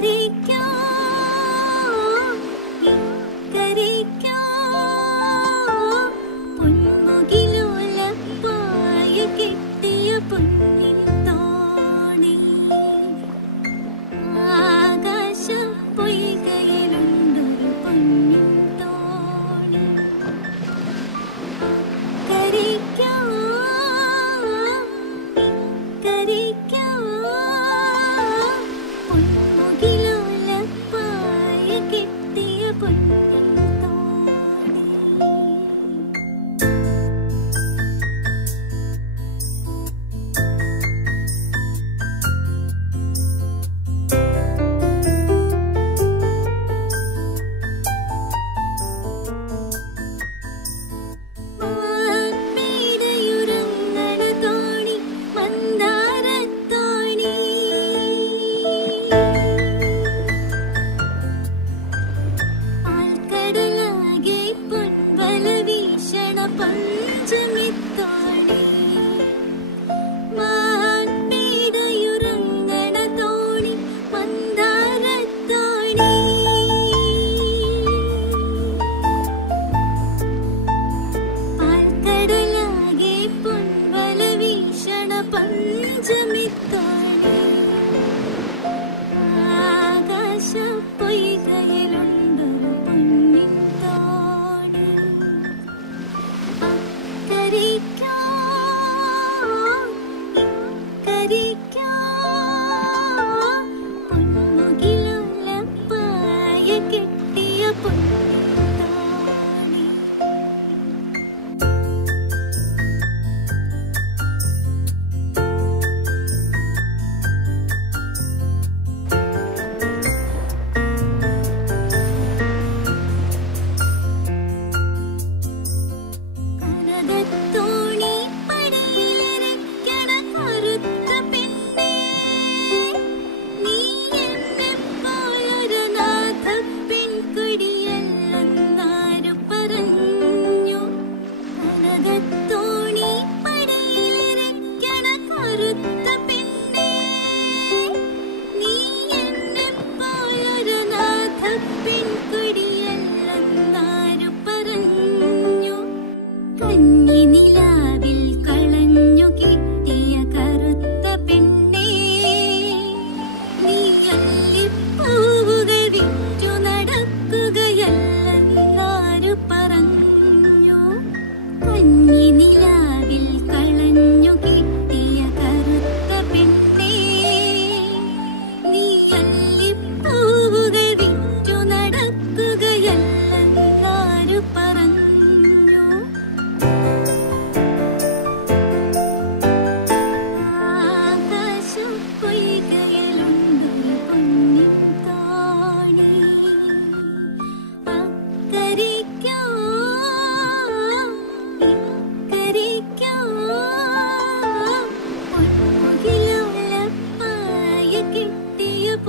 city.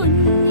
嗯